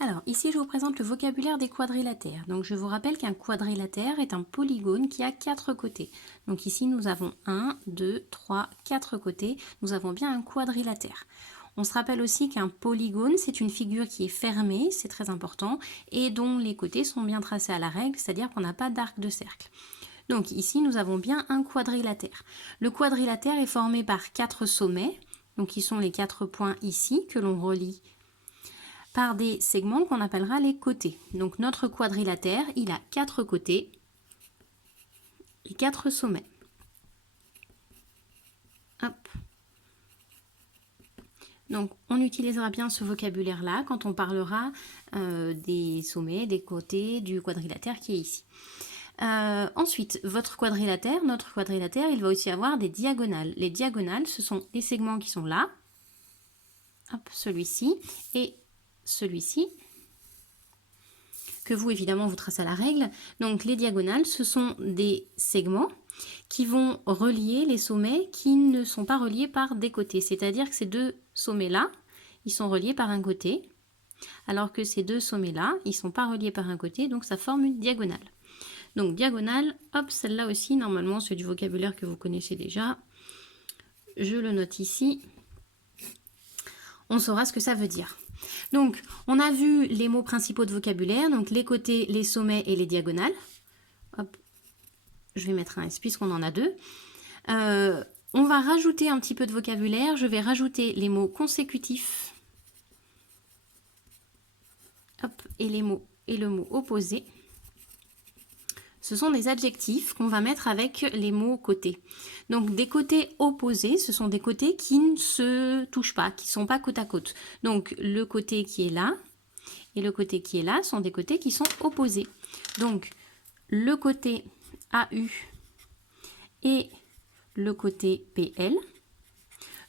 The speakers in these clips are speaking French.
Alors, ici, je vous présente le vocabulaire des quadrilatères. Donc, je vous rappelle qu'un quadrilatère est un polygone qui a 4 côtés. Donc, ici, nous avons 1, 2, 3, 4 côtés. Nous avons bien un quadrilatère. On se rappelle aussi qu'un polygone, c'est une figure qui est fermée, c'est très important, et dont les côtés sont bien tracés à la règle, c'est-à-dire qu'on n'a pas d'arc de cercle. Donc, ici, nous avons bien un quadrilatère. Le quadrilatère est formé par 4 sommets, donc qui sont les 4 points ici, que l'on relie par des segments qu'on appellera les côtés. Donc notre quadrilatère, il a 4 côtés et 4 sommets. Hop. Donc on utilisera bien ce vocabulaire-là quand on parlera des sommets, des côtés du quadrilatère qui est ici. Ensuite, notre quadrilatère, il va aussi avoir des diagonales. Les diagonales, ce sont les segments qui sont là, hop, celui-ci, et celui-ci, que vous, évidemment, vous tracez à la règle. Donc, les diagonales, ce sont des segments qui vont relier les sommets qui ne sont pas reliés par des côtés. C'est-à-dire que ces deux sommets-là, ils sont reliés par un côté, alors que ces deux sommets-là, ils ne sont pas reliés par un côté, donc ça forme une diagonale. Donc, diagonale, hop, celle-là aussi, normalement, c'est du vocabulaire que vous connaissez déjà. Je le note ici. On saura ce que ça veut dire. Donc, on a vu les mots principaux de vocabulaire, donc les côtés, les sommets et les diagonales. Hop, je vais mettre un S puisqu'on en a deux. On va rajouter un petit peu de vocabulaire. Je vais rajouter les mots consécutifs. Hop, et le mot opposé. Ce sont des adjectifs qu'on va mettre avec les mots côtés. Donc des côtés opposés, ce sont des côtés qui ne se touchent pas, qui ne sont pas côte à côte. Donc le côté qui est là et le côté qui est là sont des côtés qui sont opposés. Donc le côté AU et le côté PL,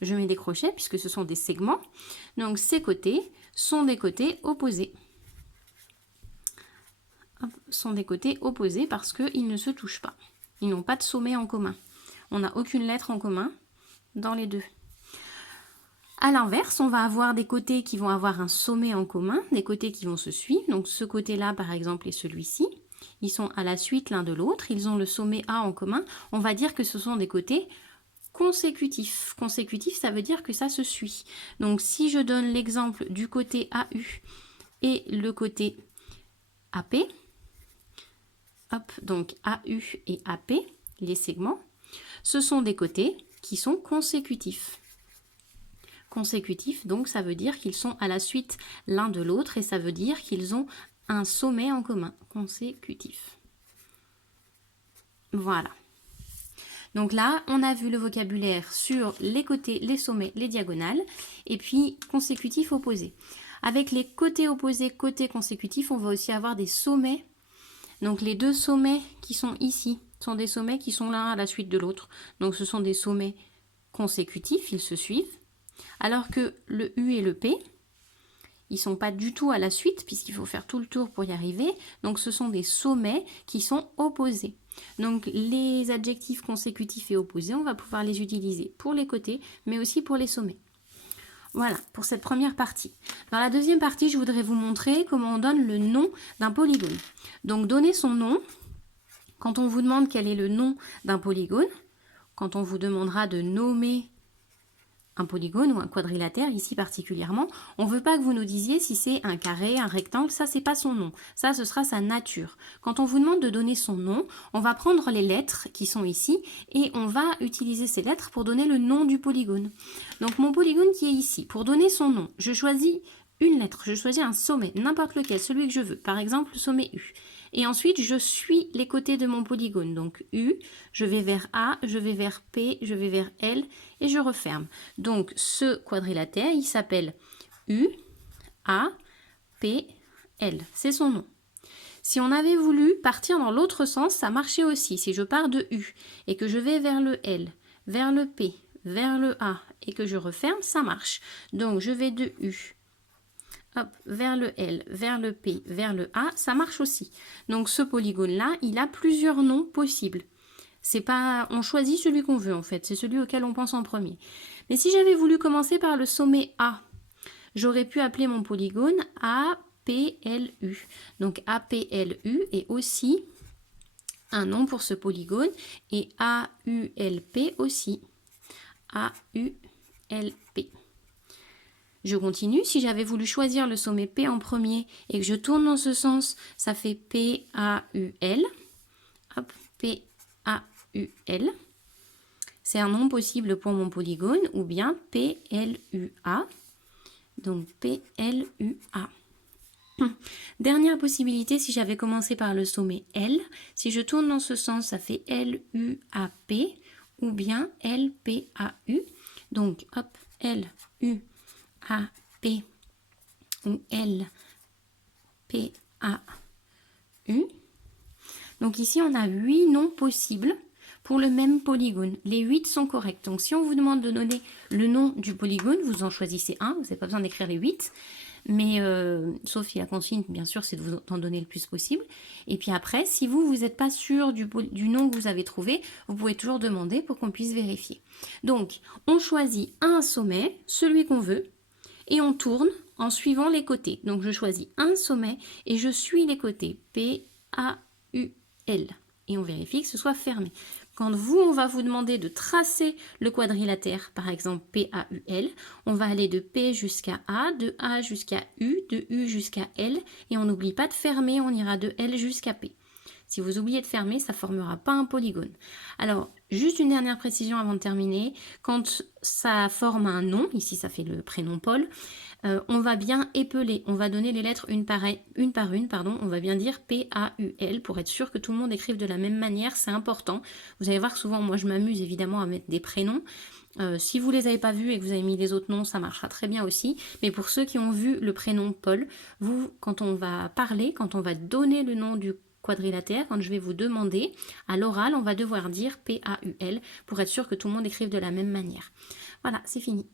je mets des crochets puisque ce sont des segments. Donc ces côtés sont des côtés opposés. Sont des côtés opposés parce qu'ils ne se touchent pas. Ils n'ont pas de sommet en commun. On n'a aucune lettre en commun dans les deux. À l'inverse, on va avoir des côtés qui vont avoir un sommet en commun, des côtés qui vont se suivre. Donc ce côté-là, par exemple, et celui-ci, ils sont à la suite l'un de l'autre. Ils ont le sommet A en commun. On va dire que ce sont des côtés consécutifs. Consécutif, ça veut dire que ça se suit. Donc si je donne l'exemple du côté AU et le côté AP, hop, donc AU et AP, les segments, ce sont des côtés qui sont consécutifs. Consécutifs, donc ça veut dire qu'ils sont à la suite l'un de l'autre et ça veut dire qu'ils ont un sommet en commun. Consécutif. Voilà. Donc là, on a vu le vocabulaire sur les côtés, les sommets, les diagonales, et puis consécutif opposé. Avec les côtés opposés, côtés consécutifs, on va aussi avoir des sommets. Donc les deux sommets qui sont ici sont des sommets qui sont l'un à la suite de l'autre. Donc ce sont des sommets consécutifs, ils se suivent. Alors que le U et le P, ils ne sont pas du tout à la suite puisqu'il faut faire tout le tour pour y arriver. Donc ce sont des sommets qui sont opposés. Donc les adjectifs consécutifs et opposés, on va pouvoir les utiliser pour les côtés mais aussi pour les sommets. Voilà, pour cette première partie. Dans la deuxième partie, je voudrais vous montrer comment on donne le nom d'un polygone. Donc, donner son nom, quand on vous demande quel est le nom d'un polygone, quand on vous demandera de nommer un polygone ou un quadrilatère, ici particulièrement, on ne veut pas que vous nous disiez si c'est un carré, un rectangle, ça c'est pas son nom, ça ce sera sa nature. Quand on vous demande de donner son nom, on va prendre les lettres qui sont ici et on va utiliser ces lettres pour donner le nom du polygone. Donc mon polygone qui est ici, pour donner son nom, je choisis une lettre, je choisis un sommet, n'importe lequel, celui que je veux, par exemple le sommet U. Et ensuite, je suis les côtés de mon polygone. Donc U, je vais vers A, je vais vers P, je vais vers L et je referme. Donc ce quadrilatère, il s'appelle U, A, P, L. C'est son nom. Si on avait voulu partir dans l'autre sens, ça marchait aussi. Si je pars de U et que je vais vers le L, vers le P, vers le A et que je referme, ça marche. Donc je vais de U. Hop, vers le L, vers le P, vers le A, ça marche aussi. Donc ce polygone-là, il a plusieurs noms possibles. C'est pas, on choisit celui qu'on veut en fait, c'est celui auquel on pense en premier. Mais si j'avais voulu commencer par le sommet A, j'aurais pu appeler mon polygone A, APLU. Donc APLU est aussi un nom pour ce polygone et AULP aussi. AULP. Je continue. Si j'avais voulu choisir le sommet P en premier et que je tourne dans ce sens, ça fait PAUL. Hop, PAUL. C'est un nom possible pour mon polygone ou bien PLUA. Donc PLUA. Dernière possibilité, si j'avais commencé par le sommet L, si je tourne dans ce sens, ça fait LUAP ou bien LPAU. Donc, hop, LUAP ou LPAU. Donc ici, on a 8 noms possibles pour le même polygone. Les 8 sont corrects. Donc si on vous demande de donner le nom du polygone, vous en choisissez un. Vous n'avez pas besoin d'écrire les 8. Mais sauf si la consigne, bien sûr, c'est de vous en donner le plus possible. Et puis après, si vous n'êtes pas sûr du nom que vous avez trouvé, vous pouvez toujours demander pour qu'on puisse vérifier. Donc, on choisit un sommet, celui qu'on veut, et on tourne en suivant les côtés. Donc, je choisis un sommet et je suis les côtés. P-A-U-L. Et on vérifie que ce soit fermé. Quand on va vous demander de tracer le quadrilatère, par exemple P-A-U-L, on va aller de P jusqu'à A, de A jusqu'à U, de U jusqu'à L, et on n'oublie pas de fermer, on ira de L jusqu'à P. Si vous oubliez de fermer, ça ne formera pas un polygone. Alors, juste une dernière précision avant de terminer. Quand ça forme un nom, ici ça fait le prénom Paul, on va bien épeler. On va donner les lettres une par une. On va bien dire P-A-U-L pour être sûr que tout le monde écrive de la même manière. C'est important. Vous allez voir que souvent, moi je m'amuse évidemment à mettre des prénoms. Si vous ne les avez pas vus et que vous avez mis les autres noms, ça marchera très bien aussi. Mais pour ceux qui ont vu le prénom Paul, vous, quand on va parler, quand on va donner le nom du quadrilatère, quand je vais vous demander, à l'oral, on va devoir dire P-A-U-L pour être sûr que tout le monde écrive de la même manière. Voilà, c'est fini.